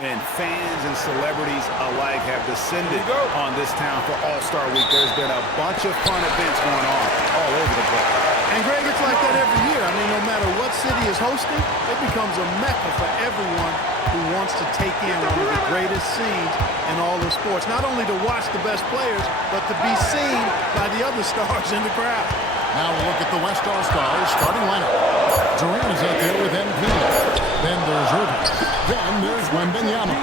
And fans and celebrities alike have descended on this town for All-Star Week. There's been a bunch of fun events going on all over the place. And, Greg, it's like that every year. I mean, no matter what city is hosting, it becomes a mecca for everyone who wants to take in one of the greatest scenes in all the sports. Not only to watch the best players, but to be seen by the other stars in the crowd. Now we'll look at the West All-Stars starting lineup. Durant is out there with MP. Then there's Irving. Then there's Wembanyama.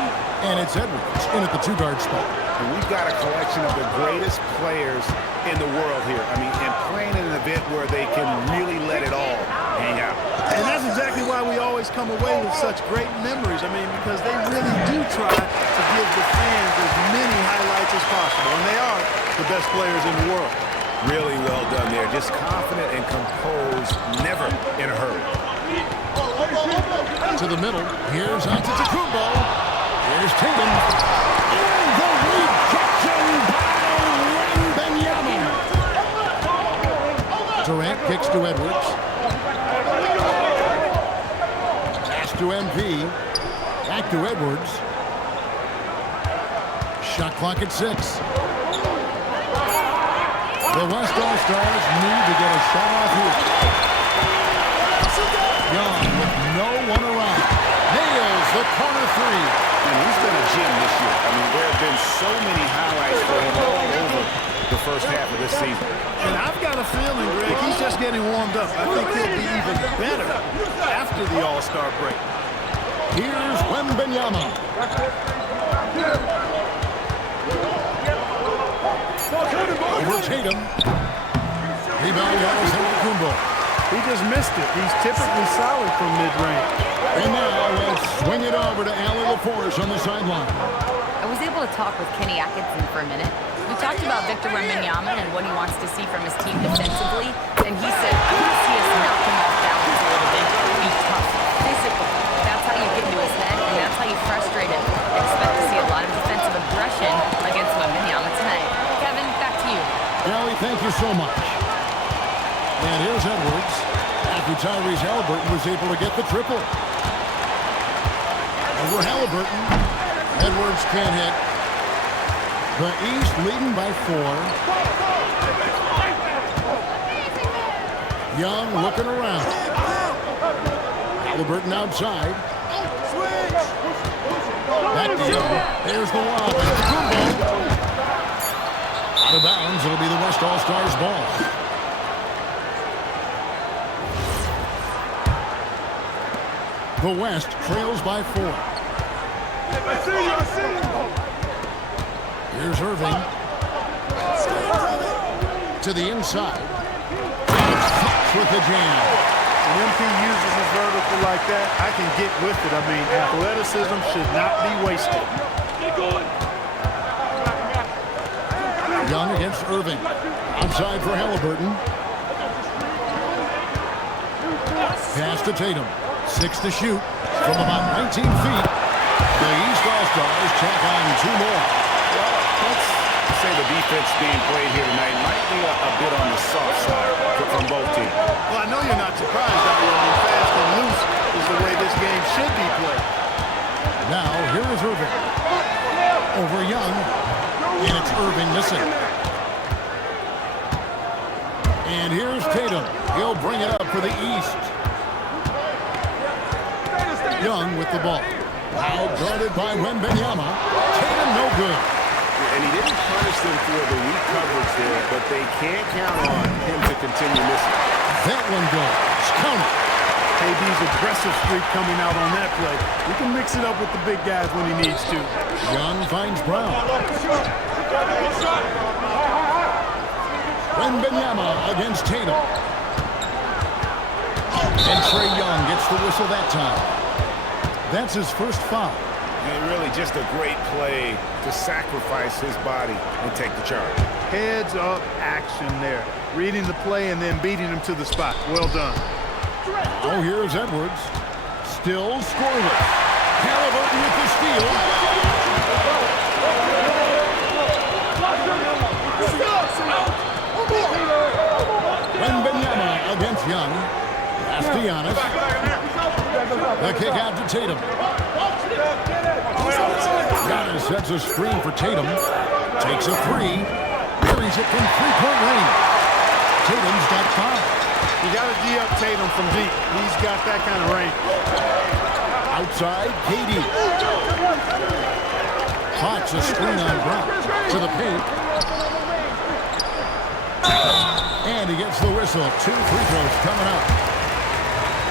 And it's Edwards in at the two-guard spot. And we've got a collection of the greatest players in the world here. I mean, and playing in an event where they can really let it all hang out. And that's exactly why we always come away with such great memories. I mean, because they really do try to give the fans as many highlights as possible. And they are the best players in the world. Really well done there. Just confident and composed, never in a hurry. To the middle. Here's Antetokounmpo. Here's Tatum. And the rejection by Wembanyama. Durant kicks to Edwards. Pass to MP. Back to Edwards. Shot clock at 6. The West All-Stars need to get a shot off here. Young with no one around. Nails the corner three. And he's been a gem this year. I mean, there have been so many highlights for him all over the first half of this season. And I've got a feeling, Greg, he's just getting warmed up. I think he'll be even better after the All-Star break. Here's Wembanyama. Over Tatum. Rebound goes Antetokounmpo. He just missed it. He's typically solid from mid-range. And now let's swing it over to Allie LaForce on the sideline. I was able to talk with Kenny Atkinson for a minute. We talked about Victor Wembanyama and what he wants to see from his team defensively, and he said, I want to see us knock him off balance a little bit, be tough, physical. That's how you get into his head, and that's how you frustrate him. Expect to see a lot of defensive aggression against Wembanyama tonight. Kevin, back to you. Allie, thank you so much. And here's Edwards. After Tyrese Halliburton was able to get the triple. Over Halliburton. Edwards can't hit. The East leading by 4. Young looking around. Halliburton outside. Back to Young. There's the lob. Out of bounds. It'll be the West All-Stars ball. The West trails by 4. Here's Irving. To the inside. Fox with the jam. When MP uses his vertical like that, I can get with it. I mean, athleticism should not be wasted. Young against Irving. Outside for Halliburton. Pass to Tatum. 6 to shoot from about 19 feet. The East All-Stars check on 2 more. Well, let's say the defense being played here tonight might be a bit on the soft side from both teams. Well, I know you're not surprised. I mean, fast and loose is the way this game should be played. Now, here is Irving. Over Young. And it's Irving missing. And here's Tatum. He'll bring it up for the East. Young with the ball. Now guarded by Wembanyama. Tatum no good. And he didn't punish them for the weak coverage there, but they can't count on him to continue missing. That one goes. Count it. KD's aggressive streak coming out on that play. He can mix it up with the big guys when he needs to. Young finds Brown. Wembanyama against Tatum. And Trae Young gets the whistle that time. That's his first foul. And really just a great play to sacrifice his body and take the charge. Heads up action there. Reading the play and then beating him to the spot. Well done. Oh, here's Edwards. Still scoreless. Halliburton with the steal. Wembanyama against Young. Pass to Giannis. The kick out to Tatum. Giannis sets a screen for Tatum. Takes a three. Buries it from three-point range. Tatum's got 5. You got to D-up Tatum from deep. He's got that kind of range. Outside, KD. Hawks a screen on Brown to the paint. And he gets the whistle. 2 free throws coming up.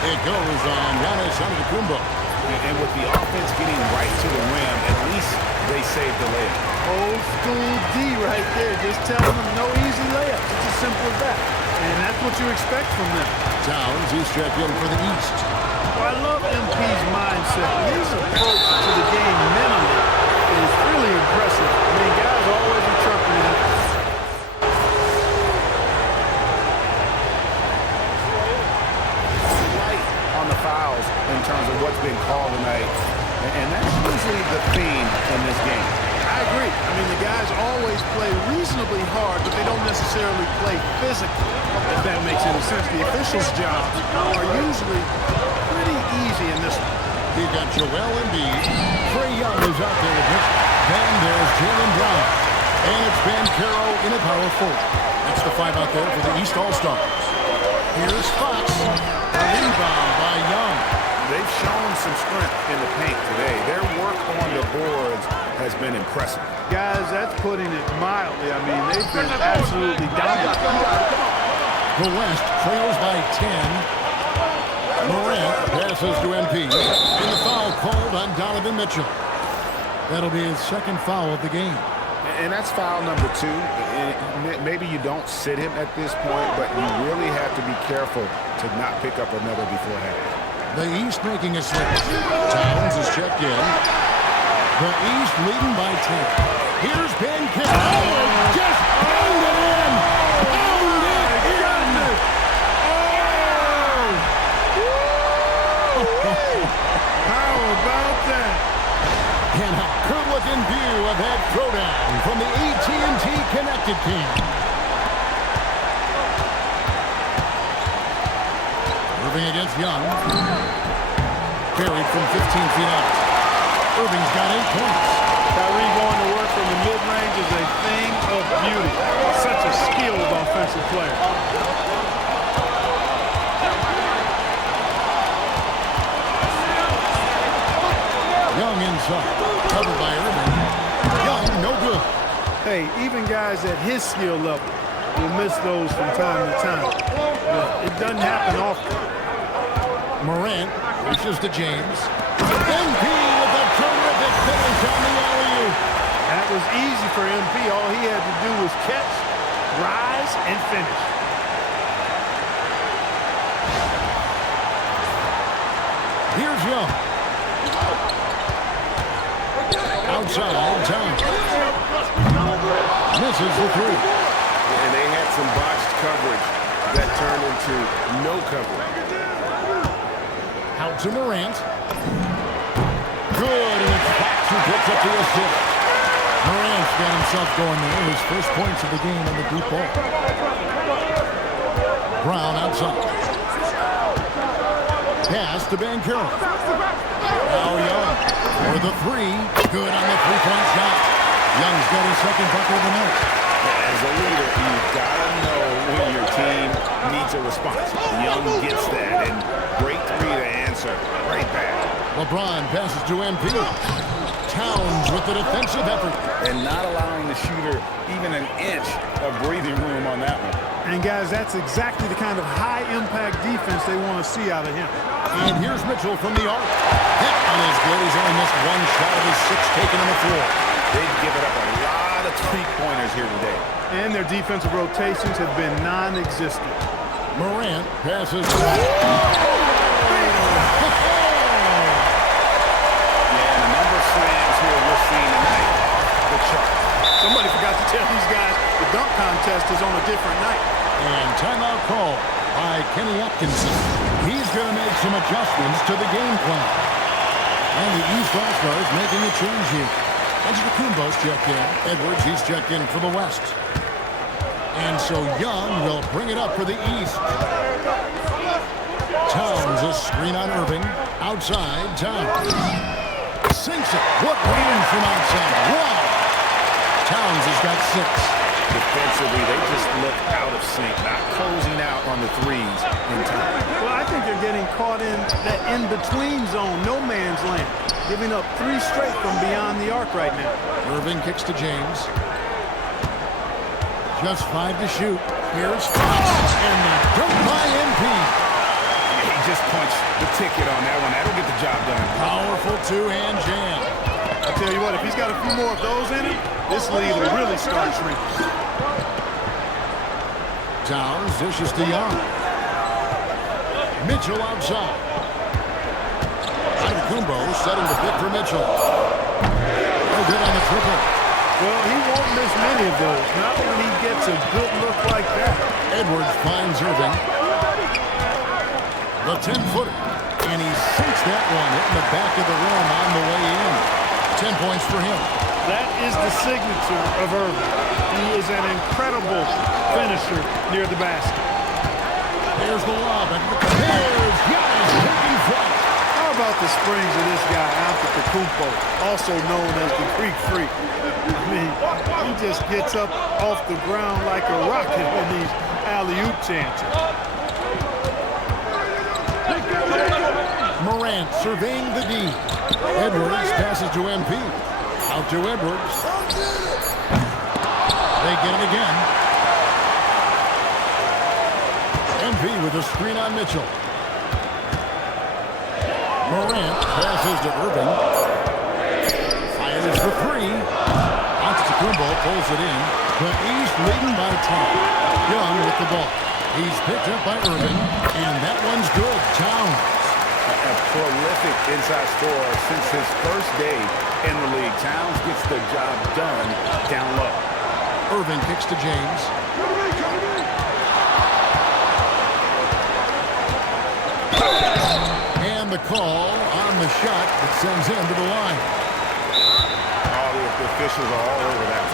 It goes on Giannis Antetokounmpo. And with the offense getting right to the rim, at least they saved the layup. Old school D right there. Just telling them no easy layups. It's as simple as that. And that's what you expect from them. Towns, he's checked in for the East. Well, I love MP's mindset. His approach to the game mentally is really impressive. I mean, guys always interpret it. Light on the fouls in terms of what's been called tonight. And that's usually the theme in this game. I agree. I mean, the guys always play reasonably hard, but they don't necessarily play physically, if that makes any sense. The officials' jobs are usually pretty easy in this one. You've got Joel Embiid. Trae Young is out there with Mitchell. Then there's Jaylen Brown. And it's Ben Caro in a power forward. That's the 5 out there for the East All-Stars. Here's Fox. A rebound by Young. They've shown some strength in the paint today. Their work on the boards has been impressive. Guys, that's putting it mildly. I mean, they've been absolutely dominant. The West trails by 10. Morant passes to MP. And the foul called on Donovan Mitchell. That'll be his second foul of the game. And that's foul number 2. And maybe you don't sit him at this point, but you really have to be careful to not pick up another before half. The East making a switch. Towns is checked in. The East leading by 10. Here's Ben Caro. Oh, just pound it in. Pound it in. Oh! How about that? And a good-looking view of that throwdown from the AT&T Connected team. Irving against Young. Buried from 15 feet out. Irving's got 8 points. Kyrie going to work from the mid-range is a thing of beauty. Such a skilled offensive player. Young inside. Covered by Irving. Young, no good. Hey, even guys at his skill level will miss those from time to time. But it doesn't happen often. Morant reaches to James. MP with a terrific finish on the alley-oop. That was easy for MP. All he had to do was catch, rise, and finish. Here's Young. Outside, Towns. Misses the 3. And they had some botched coverage that turned into no coverage. Out to Morant. Good, and it's Fox who picks up the assist. Morant's got himself going there. His first points of the game on the deep ball. Brown outside. Pass to Ben Caro. Now Young for the 3. Good on the 3-point shot. Young's got his second bucket of the night. As a leader, you've got to know when your team needs a response. Young gets that, and great 3 to answer right back. LeBron passes to MP. Towns with the defensive effort. And not allowing the shooter even an inch of breathing room on that one. And, guys, that's exactly the kind of high-impact defense they want to see out of him. And here's Mitchell from the arc. That one is good. He's only missed 1 shot of his 6 taken on the floor. They've given up a lot of three-pointers here today. And their defensive rotations have been non-existent. Morant passes. Slams here we're seeing tonight off the chart. Somebody forgot to tell these guys the dunk contest is on a different night. And timeout call by Kenny Atkinson. He's going to make some adjustments to the game plan. And the East All-Stars making a change here. Antetokounmpo's checked in. Edwards, he's checked in for the West. And so Young will bring it up for the East. Towns a screen on Irving. Outside, Towns. Sinks it. What range from outside. Wow. Towns has got 6. Defensively, they just look out of sync, not closing out on the threes in time. Well, I think they're getting caught in that in-between zone, no man's land, giving up 3 straight from beyond the arc right now. Irving kicks to James. Just 5 to shoot. Here's Fox, and the dunk by MP. He just punched the ticket on that one. That'll get the job done. Powerful two-hand jam. I tell you what, if he's got a few more of those in him, this lead will really start shrinking. Towns dishes to Young. Mitchell outside. Kumbo setting the pick for Mitchell. No good on the triple. Well, he won't miss many of those, not when he gets a good look like that. Edwards finds Irving. The 10-footer. And he sinks that one, hitting the back of the rim on the way in. 10 points for him. That is the signature of Irving. He is an incredible finisher near the basket. There's the lob. And there's Giannis taking flight. How about the springs of this guy, Antetokounmpo, also known as the Greek Freak? I mean, he just gets up off the ground like a rocket on these alley-oop chances. Morant surveying the D. Edwards passes to MP. Out to Edwards. They get him again. MP with a screen on Mitchell. Morant passes to Irving. Fires for 3. Antetokounmpo pulls it in. The East leading by 10. Young with the ball. He's picked up by Irving, and that one's good. Towns. A prolific inside scorer since his first day in the league. Towns gets the job done down low. Irving kicks to James. And the call on the shot that sends him to the line. Oh, the officials are all over that.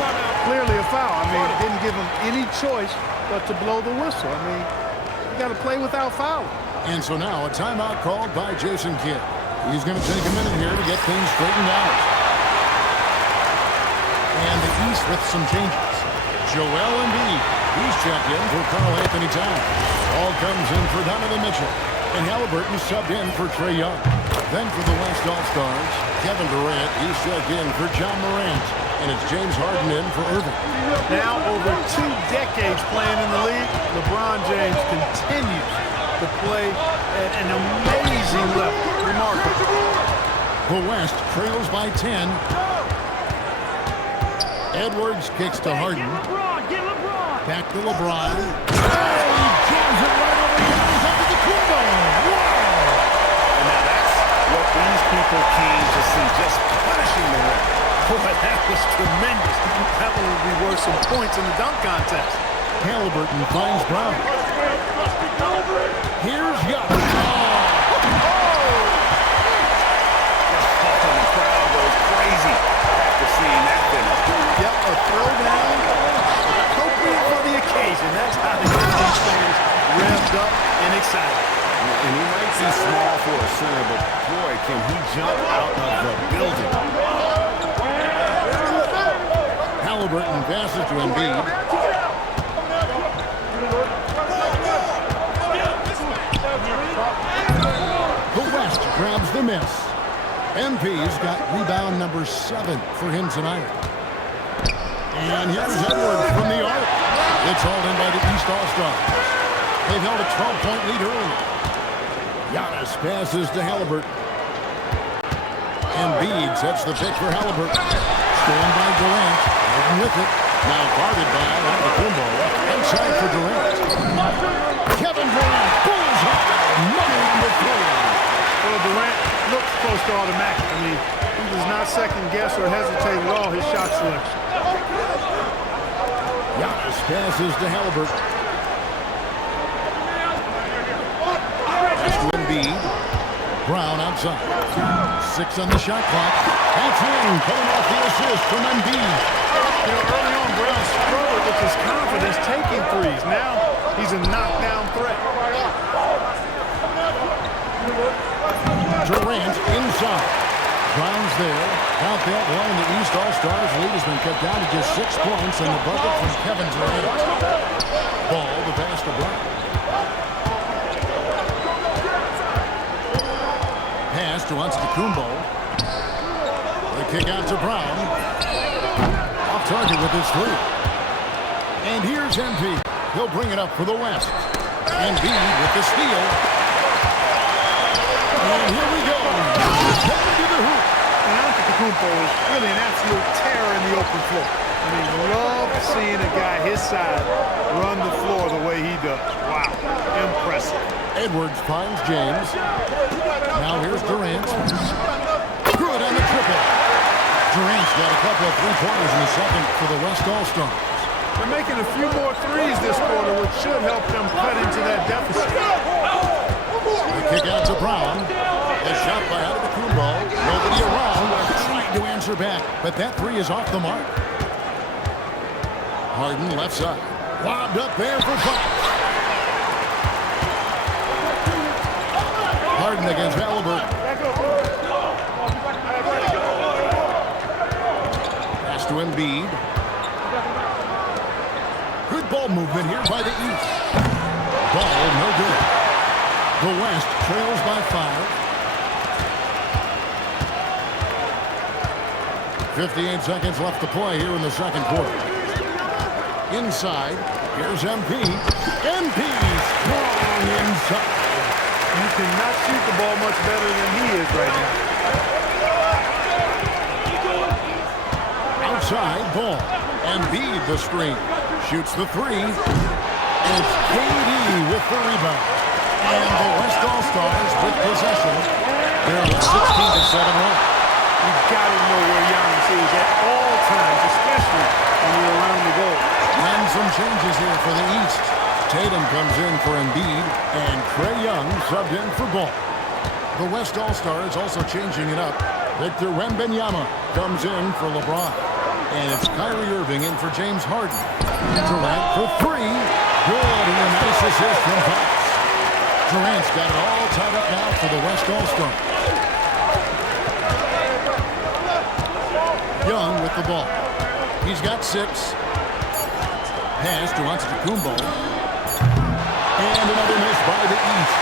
Clearly a foul. I mean, it didn't give him any choice but to blow the whistle. I mean, you got to play without fouling. And so now a timeout called by Jason Kidd. He's going to take a minute here to get things straightened out. And the East with some changes. Joel Embiid. He's checked in for Karl Anthony Towns. All comes in for Donovan Mitchell. And Halliburton subbed in for Trae Young. Then for the West All-Stars, Kevin Durant. He's checked in for John Morant. And it's James Harden in for Irving. Now over 2 decades playing in the league, LeBron James continues to play at an amazing level. Remarkable. The West trails by 10. Edwards kicks to Harden. Back to LeBron. Oh, he jams it right over Giannis up to the Kumbo. Wow! And now that's what these people came to see, just punishing the rim. Boy, that was tremendous. That one would be worth some points in the dunk contest. Halliburton finds Brown. Here's Young. And the crowd goes crazy after seeing that finish. Yep, a throwdown appropriate for the occasion. That's how they get these fans revved up and excited. And he might be small for a center, but boy, can he jump out of the building. Halliburton passes to Embiid. The West grabs the miss. MP's got rebound number 7 for him tonight. And here's Edwards from the arc. It's hauled in by the East All-Stars. They've held a 12-point lead early. Giannis passes to Halliburton. Embiid sets the pick for Halliburton. Stolen by Durant. Harden with it. Now guarded by Antetokounmpo. Inside for Durant. Kevin Durant pulls up. Money number 3. Well, Durant looks close to automatic. I mean, he does not second guess or hesitate at all his shot selection. Giannis passes to Halliburton. Pass to Embiid. Brown outside. 6 on the shot clock. That's in. Coming off the assist from Embiid. You know, early on, Brown struggled with his confidence taking threes. Now he's a knockdown threat. Durant inside. Brown's there. Count that one. The East All-Stars lead has been cut down to just 6 points, and the bucket from Kevin Durant. Ball, the pass to Brown. Pass to Antetokounmpo. The kick out to Brown. Off target with his three. And here's MP. He'll bring it up for the West. Embiid with the steal. And here we go. Headed to the hoop. And Antetokounmpo is really an absolute terror in the open floor. I mean, love seeing a guy his size run the floor the way he does. Wow, impressive. Edwards finds James. Now here's Durant. Good on the triple. Durant's got a couple of three-pointers in the second for the West All-Stars. They're making a few more threes this quarter, which should help them cut into that deficit. The kick out to Brown. A shot by Antetokounmpo. Nobody around. Trying to answer back, but that three is off the mark. Harden left side. Lobbed up there for five. Harden against Halliburton. Pass to Embiid. Good ball movement here by the East. Ball no good. The West trails by 5. 58 seconds left to play here in the second quarter. Inside, here's MP. MP strong inside. You cannot shoot the ball much better than he is right now. Outside ball. Embiid the screen. Shoots the three. It's KD with the rebound. And the West All-Stars with possession. They're at 16-7 run. You've got to know where Giannis is at all times, especially when you're around the goal. And some changes here for the East. Tatum comes in for Embiid, and Trae Young subbed in for Ball. The West All-Stars also changing it up. Victor Wembanyama comes in for LeBron. And it's Kyrie Irving in for James Harden. Durant for three. Good, and a nice assist from Fox. Durant's got it all tied up now for the West All-Stars. Young with the ball. He's got 6. Pass to Antetokounmpo. And another miss by the East.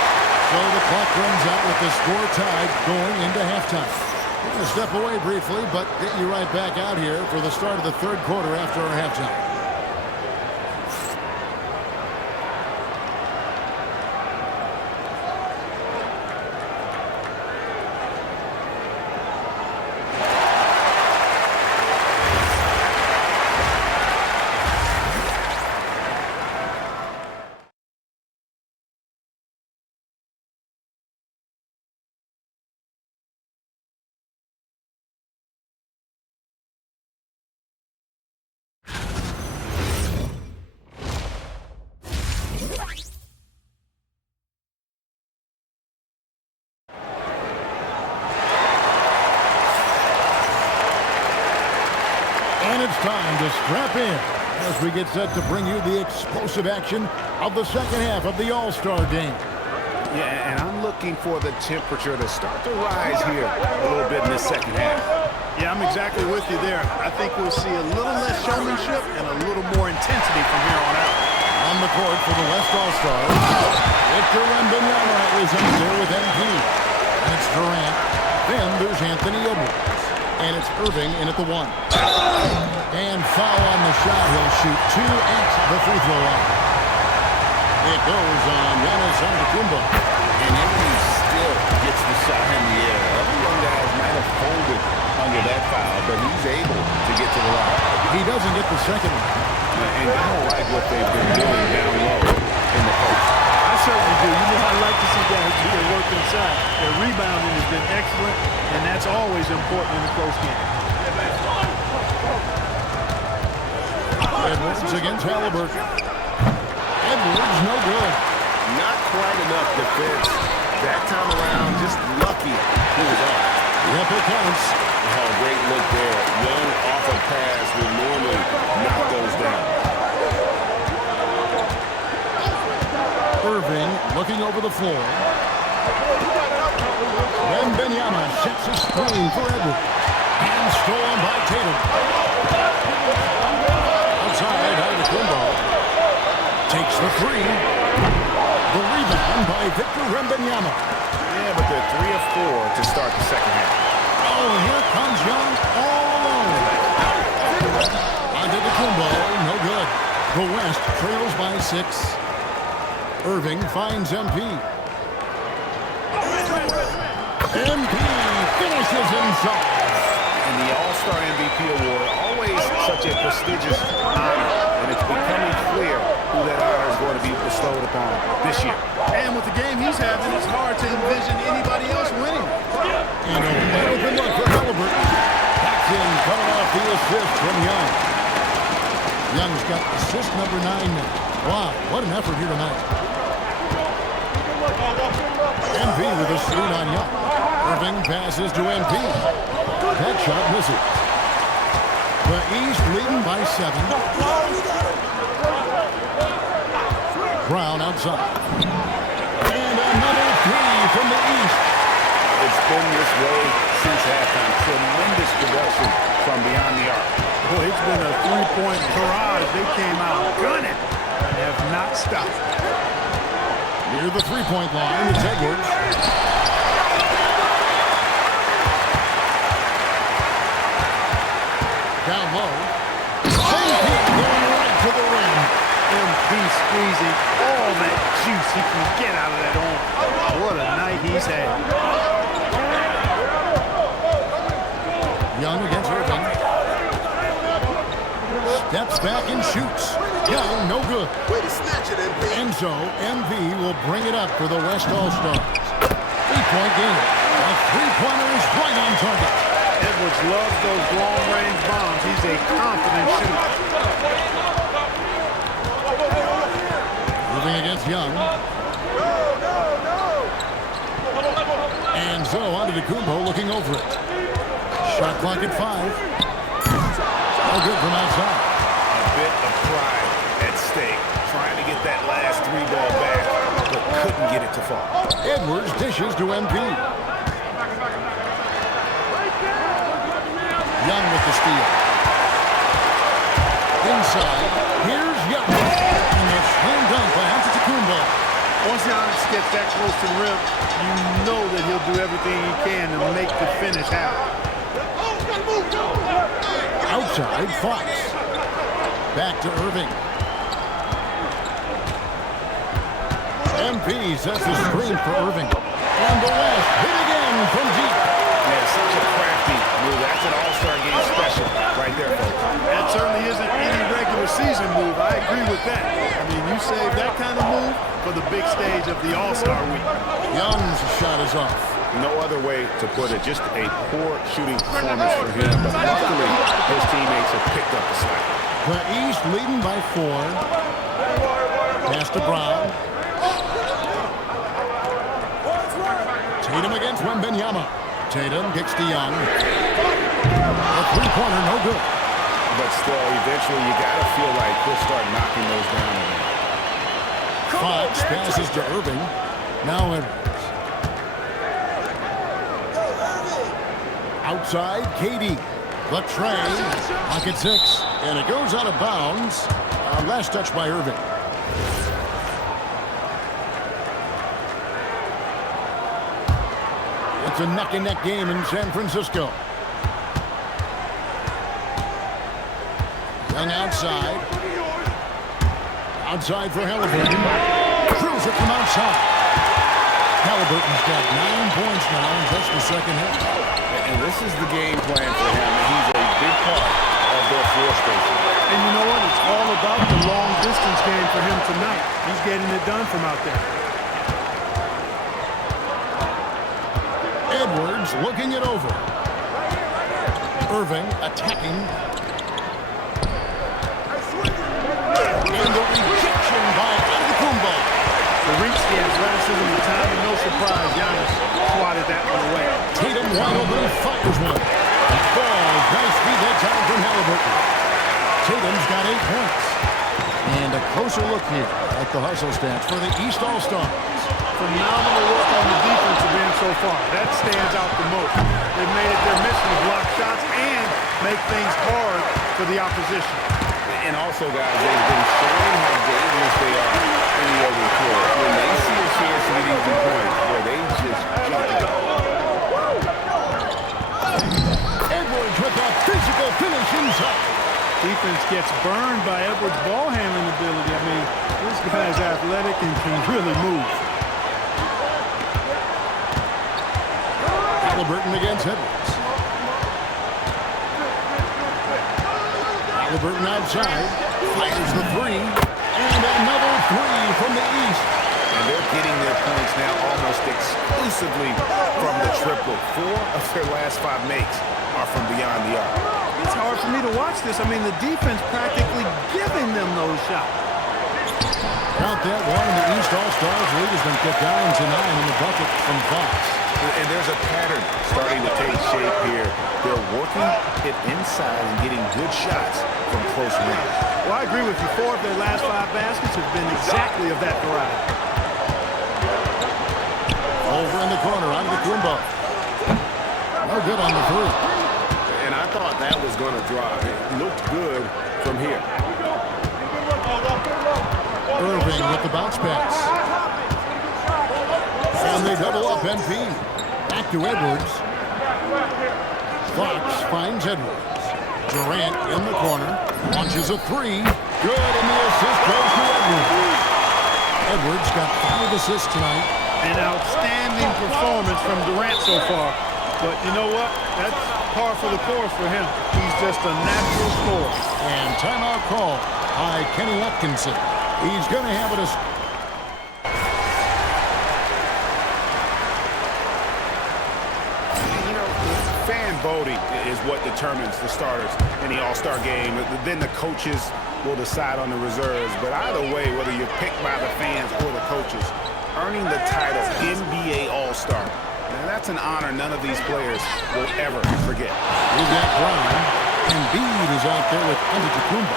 So the clock runs out with the score tied going into halftime. We're going to step away briefly, but get you right back out here for the start of the third quarter after our halftime. And it's time to strap in as we get set to bring you the explosive action of the second half of the All-Star game. Yeah, and I'm looking for the temperature to start to rise here a little bit in the second half. Yeah, I'm exactly with you there. I think we'll see a little less showmanship and a little more intensity from here on out. On the court for the West All-Stars, Victor Wembanyama is in there with MP. And it's Durant. Then there's Anthony Edwards. And it's Irving in at the 1. And foul on the shot. He'll shoot 2 at the free throw line. It goes on Giannis Antetokounmpo. And Anthony still gets the shot in the air. Other young guys might have folded under that foul, but he's able to get to the line. He doesn't get the second one. And I don't like what they've been doing down low in the post. I certainly do. You know, I like to see guys do their work inside. Their rebounding has been excellent, and that's always important in a close game. Edwards against Halliburton. Edwards, no good. Not quite enough defense. That time around, just lucky he was off. Yep, it counts. Oh, great look there. Young off a pass would normally knock those down. Irving looking over the floor. Wembanyama sets a screen for Edwards. And stolen by Tatum. Outside, out of the Kumbo. Takes the three. The rebound by Victor Wembanyama. Yeah, but they're 3 of 4 to start the second half. Oh, here comes Young all alone. Onto the Kumbo, no good. The West trails by 6. Irving finds MP. MP finishes himself. And the All-Star MVP Award, always such a prestigious honor, and it's becoming clear who that honor is going to be bestowed upon this year. And with the game he's having, it's hard to envision anybody else winning. And a wide open look for Halliburton. Paxson coming off the assist from Young. Young's got assist number 9 now. Wow, what an effort here tonight. MP with a screen on Young. Irving passes to MP. That shot misses. The East leading by 7. Brown outside. And another 3 from the East. It's been this way since halftime. Tremendous production from beyond the arc. Boy, it's been a three-point barrage. They came out gunning and have not stopped. Near the three-point line, it's Edwards. Down low. Going right to the rim. MP squeezing all that juice he can get out of that arm. What a night he's had. Young against Irving. Steps back and shoots. Young, no good. Way to snatch it, MP. And so, MV will bring it up for the West All-Stars. 3-point game. A three-pointer is right on target. Edwards loves those long-range bombs. He's a confident shooter. Moving against Young. And so, onto the Kumbo looking over it. Shot clock at 5. No good from outside. A bit of pride at stake. Trying to get that last 3 ball back, but couldn't get it to fall. Edwards dishes to MP. Young with the steal. Inside, here's Young. And the slam dunk by Antetokounmpo. Once Giannis gets that close to the rim, you know that he'll do everything he can to make the finish happen. Outside, Fox. Back to Irving. MP sets the screen for Irving. And the West hit again from deep. Yeah, such a crafty move. That's an All-Star game special right there, folks. That certainly isn't any regular season move. I agree with that. I mean, you save that kind of move for the big stage of the All-Star week. Young's shot is off. No other way to put it. Just a poor shooting performance for him. But luckily, his teammates have picked up the slack. The East leading by 4. Pass to Brown. Tatum against Wembanyama. Tatum kicks to Young. A three-pointer, no good. But still, eventually, you got to feel like he'll start knocking those down. Fox passes to Irving. Now Edwards. Outside, KD. The tray. Pocket 6. And it goes out of bounds. Last touch by Irving. It's a neck-and-neck game in San Francisco. Young outside. Outside for Halliburton. Throws it from outside. Halliburton's got 9 points now in just the second half. And this is the game plan for him. He's a big part of their floor spacing. And you know what? It's all about the long-distance game for him tonight. He's getting it done from out there. Edwards looking it over. Irving attacking. And the rejection by Antetokounmpo. The reach, the athleticism, the time, and no surprise, Giannis swatted that one away. Tatum wide open, fires one. Ball, nice feed that time from Halliburton. Tatum's got 8 points. And a closer look here at the hustle stats for the East All-Stars. Phenomenal work on the defensive end so far. That stands out the most. They've made it their mission to block shots and make things hard for the opposition. And also, guys, they've been showing how dangerous they are in the open floor. When they see a chance to get easy points, where they just jump it. Edwards with a physical finish inside. Defense gets burned by Edwards' ball handling ability. I mean, this guy's athletic and can really move. Halliburton against Edwards. Halliburton outside, fires the three, and another three from the east. And they're getting their points now almost exclusively from the triple. 4 of their last 5 makes are from beyond the arc. It's hard for me to watch this. I mean, the defense practically giving them those shots. Count that one, and the East All-Stars lead has been cut down to 9 in the bucket from Fox. And there's a pattern starting to take shape here. They're working it inside and getting good shots from close range. Well, I agree with you. 4 of their last 5 baskets have been exactly of that variety. Over in the corner, on the Kumbo. No good on the three. And I thought that was going to drive. It looked good from here. Irving with the bounce pass. And they double up NP. Back to Edwards. Fox finds Edwards. Durant in the corner. Launches a three. Good, and the assist goes to Edwards. Edwards got 5 assists tonight. An outstanding performance from Durant so far. But you know what? That's par for the course for him. He's just a natural scorer. And timeout call by Kenny Atkinson. He's going to have it as... You know, fan voting is what determines the starters in the All-Star game. Then the coaches will decide on the reserves. But either way, whether you're picked by the fans or the coaches, earning the title NBA All-Star, now that's an honor none of these players will ever forget. We've got Brown, and Bede is out there with Antetokounmpo.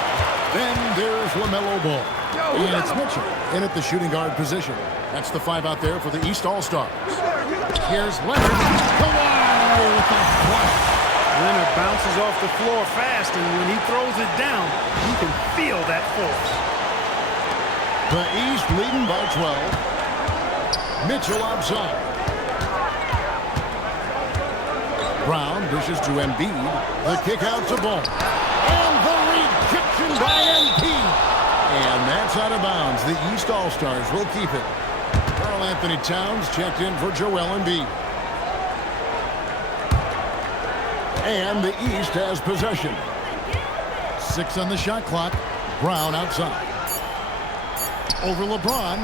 Then there's LaMelo Ball. And it's Mitchell in at the shooting guard position. That's the 5 out there for the East All-Stars. Here's Leonard. Kawhi with the flush. Leonard bounces off the floor fast, and when he throws it down, you can feel that force. The East leading by 12. Mitchell outside. Brown dishes to Embiid. The kick out to Ball. And the rejection by MP. And that's out of bounds. The East All-Stars will keep it. Karl Anthony Towns checked in for Joel Embiid. And the East has possession. 6 on the shot clock. Brown outside. Over LeBron.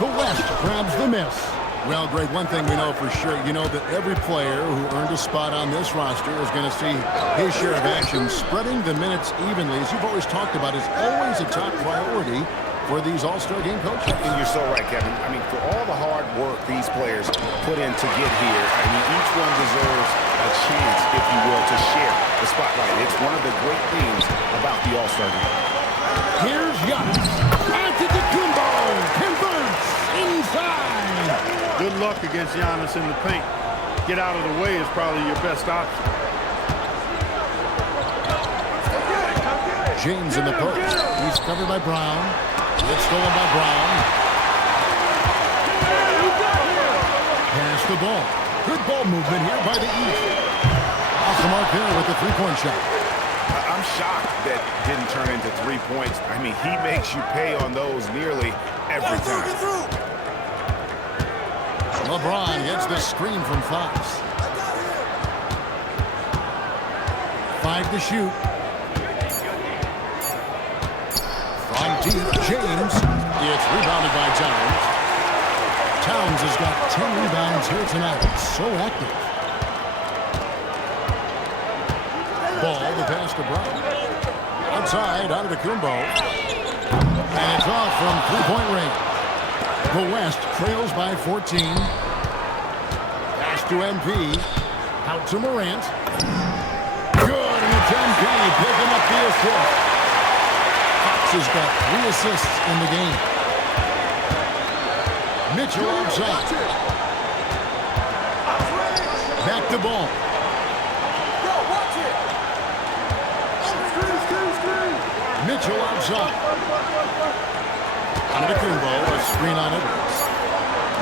The West grabs the miss. Well, Greg, one thing we know for sure, you know that every player who earned a spot on this roster is going to see his share of action. Spreading the minutes evenly, as you've always talked about, is always a top priority for these All-Star game coaches. And you're so right, Kevin. I mean, for all the hard work these players put in to get here, I mean, each one deserves a chance, if you will, to share the spotlight. It's one of the great things about the All-Star game. Here's Giannis. Antetokounmpo converts inside. Good luck against Giannis in the paint. Get out of the way is probably your best option. James in the post. He's covered by Brown. It's stolen by Brown. Pass the ball. Good ball movement here by the East. Off the mark there with the three-point shot. I'm shocked that didn't turn into 3 points. I mean, he makes you pay on those nearly every time. LeBron gets the screen from Fox. 5 to shoot. From deep, James. It's rebounded by Towns. Towns has got 10 rebounds here tonight. So active. Ball, the pass to Brown. Outside, out of the Kumbo. And it's off from three-point range. The West trails by 14. Pass to MP. Out to Morant. Good, and it's MP picking up the assist. Fox has got 3 assists in the game. Mitchell outside. back to ball. Mitchell outside. Antetokounmpo, a screen on Edwards.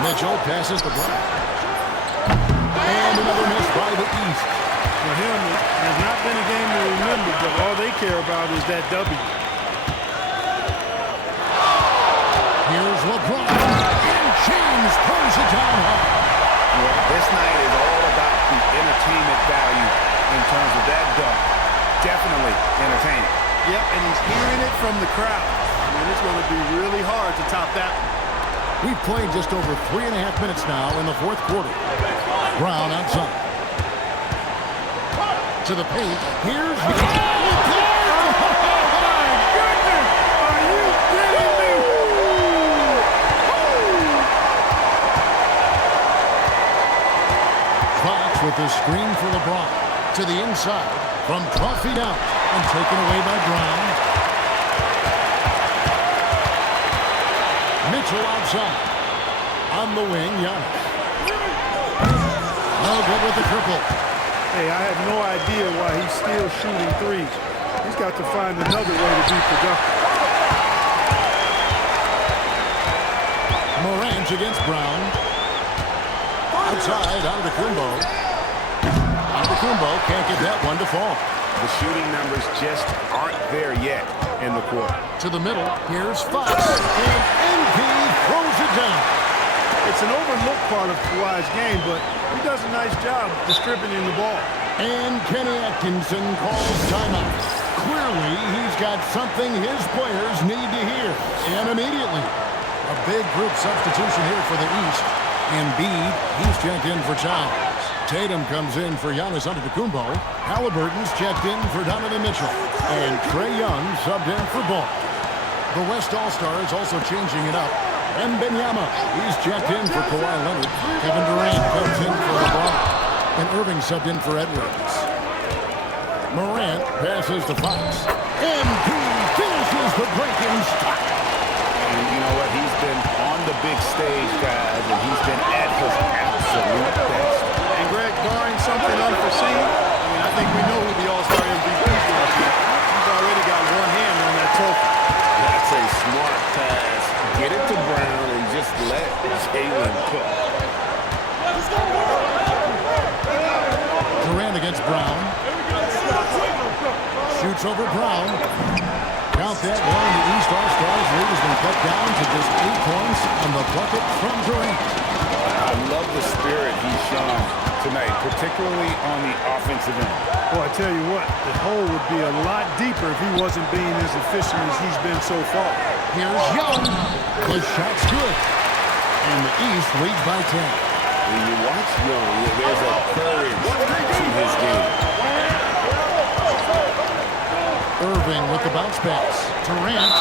Mitchell passes to Brown. And another miss by the East. For him, it has not been a game to remember, but all they care about is that W. Here's LeBron. And James pulls it down hard. Well, this night is all about the entertainment value in terms of that dunk. Definitely entertaining. Yep, and he's hearing it from the crowd. I mean, it's going to be really hard to top that one. We've played just over 3.5 minutes now in the fourth quarter. Brown outside. To the paint. Here's the... with the screen for LeBron. To the inside from 12 feet out and taken away by Brown. Mitchell outside. On the wing, Giannis. No good with the triple. Hey, I have no idea why he's still shooting threes. He's got to find another way to be productive. Morant against Brown. Outside, Antetokounmpo. Antetokounmpo can't get that one to fall. The shooting numbers just aren't there yet in the quarter. To the middle, here's Fox. And NP throws it down. It's an overlooked part of Kawhi's game, but he does a nice job distributing the ball. And Kenny Atkinson calls timeout. Clearly, he's got something his players need to hear. And immediately, a big group substitution here for the East. Embiid, he's checked in for time. Tatum comes in for Giannis Antetokounmpo. Halliburton's checked in for Donovan Mitchell. And Trae Young subbed in for Ball. The West All-Stars also changing it up. Wembanyama, he's checked in for Kawhi Leonard. Kevin Durant comes in for LeBron. And Irving subbed in for Edwards. Morant passes to Fox. MP finishes the break-in stop. And you know what? He's been on the big stage, guys, and he's been at his absolute best. And Greg, barring something unforeseen, I mean, I think we know who the All-Star MVP is going to be. He's already got one hand on that trophy. That's a smart pass. Get it to Brown and just let Jalen cook. Durant against Brown. Shoots over Brown. Count that one. The East All-Stars lead has been cut down to just 8 points on the bucket from Durant. I love the spirit he's shown tonight, particularly on the offensive end. Well, I tell you what, the hole would be a lot deeper if he wasn't being as efficient as he's been so far. Here's Young. The shot's good. And the East leads by 10. When you watch Young, there's a courage to his game. Irving with the bounce pass. Durant.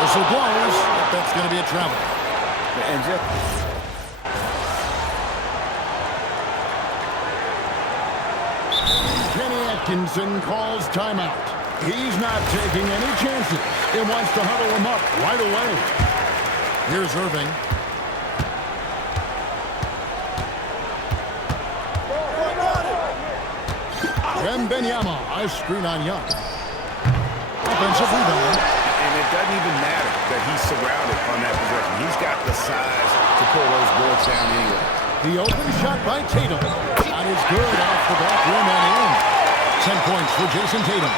Whistle blows. That's going to be a travel. And just... Kenny Atkinson calls timeout. He's not taking any chances. He wants to huddle him up right away. Here's Irving. Wembanyama, a screen on Young. Offensive rebound. And it doesn't even matter that he's surrounded on that possession. He's got the size to pull those boards down anyway. The open shot by Tatum. Shot is good off the back rim and in. 10 points for Jason Tatum.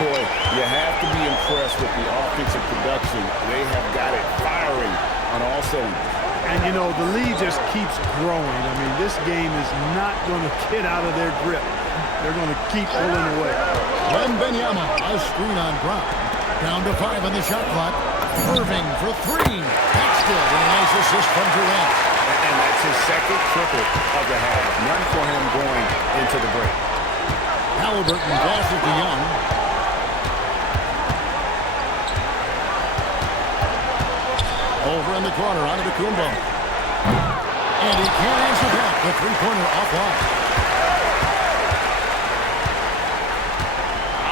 Boy, you have to be impressed with the offensive production. They have got it firing on all cylinders. And, you know, the lead just keeps growing. I mean, this game is not going to get out of their grip. They're going to keep pulling away. Wembanyama, a screen on Brown. Down to 5 on the shot clock. Irving for 3. That's good. And a nice assist from Durant. And that's his second triple of the half. None for him going into the break. Halliburton passes to Young. Over in the corner, Antetokounmpo. And he can't answer back. The three-pointer offline.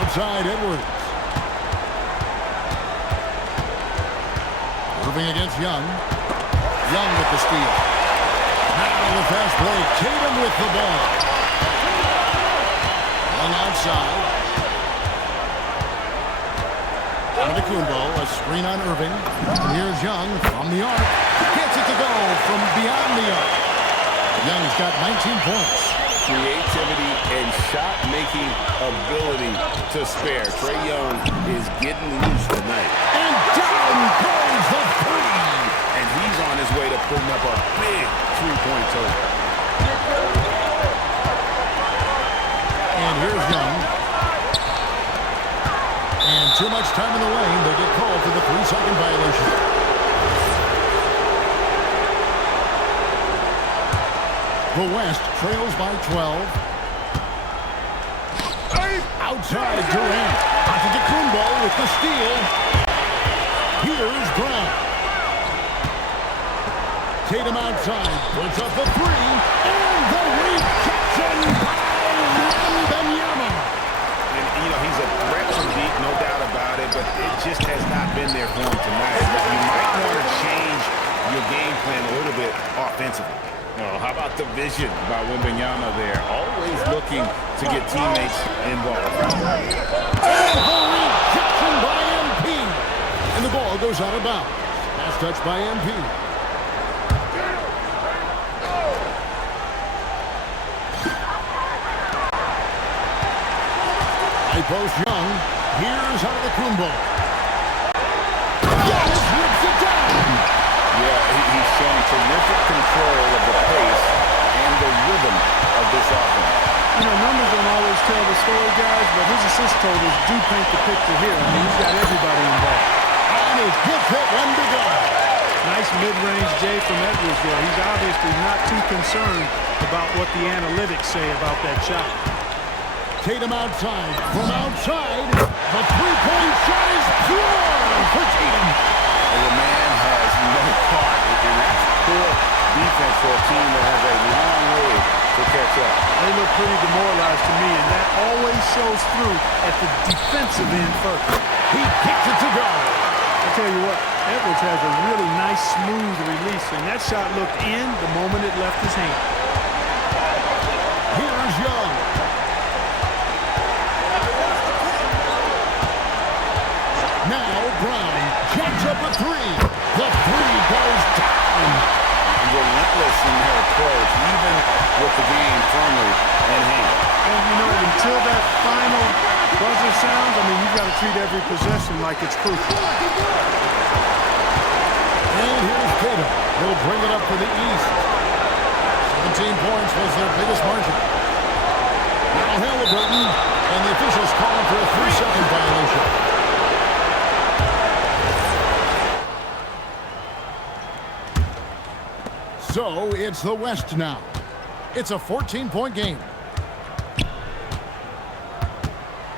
Outside, Edwards. Irving against Young. Young with the steal. Now the fast break. Tatum with the ball. Long outside. Kumbo, a screen on Irving. And here's Young from the arc. Gets it to go from beyond the arc. Young's got 19 points. Creativity and shot-making ability to spare. Trae Young is getting loose tonight. And down goes the three. And he's on his way to putting up a big three-point total. And here's Young. And too much time in the lane. They get called for the 3-second violation. The West trails by 12. Outside Durant. Antetokounmpo with the steal. Here's Brown. Tatum outside. Puts up the three. And the rejection by Wembanyama. And, you know, he's a threat from deep, no doubt about it, but it just has not been there for him tonight. You might want to change your game plan a little bit offensively. Oh, how about the vision by Wembanyama there? Always looking to get teammates involved. And the rejection by MP. And the ball goes out of bounds. Pass touch by MP. High post Young. Here's Antetokounmpo. Giannis rips it down. Yeah, he's showing terrific control of the pace and the rhythm of this offense. You know, numbers don't always tell the story, guys, but his assist totals do paint the picture here. I mean, he's got everybody involved. And it gets it one to go. Nice mid-range J from Edwards there. He's obviously not too concerned about what the analytics say about that shot. Tatum outside. From outside, the three-point shot is pure for Tatum. And the man has no part, and that's poor defense for a team that has a long way to catch up. They look pretty demoralized to me, and that always shows through at the defensive end first. He kicks it to go. I tell you what, Edwards has a really nice, smooth release, and that shot looked in the moment it left his hand. Here's Young. Now Brown jacks up a three. The three goes down. Relentless in their approach, even with the game firmly in hand. And, you know, until that final buzzer sounds, I mean, you've got to treat every possession like it's crucial. And here's Tatum. He'll bring it up for the East. 17 points was their biggest margin. Now Halliburton, and the officials calling for a 3-second violation. So it's the West now. It's a 14-point game.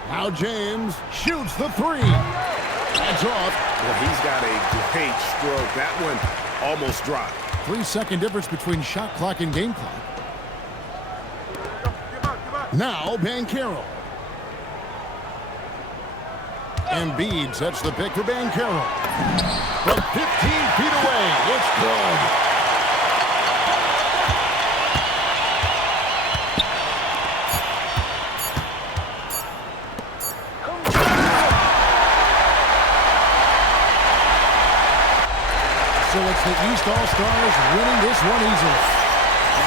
Now James shoots the three. That's off. Well, he's got a great stroke. That one almost dropped. 3-second difference between shot clock and game clock. Now Bankero. Embiid sets the pick for Bankero. From 15 feet away, it's good. So it's the East All-Stars winning this one easily.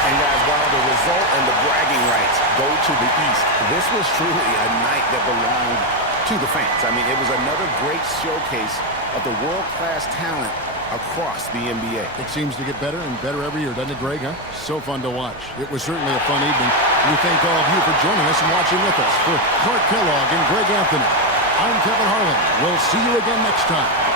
And guys, while the result and the bragging rights go to the East, this was truly a night that belonged to the fans. I mean, it was another great showcase of the world-class talent across the NBA. It seems to get better and better every year, doesn't it, Greg? Huh? So fun to watch. It was certainly a fun evening. We thank all of you for joining us and watching with us. For Clark Kellogg and Greg Anthony, I'm Kevin Harlan. We'll see you again next time.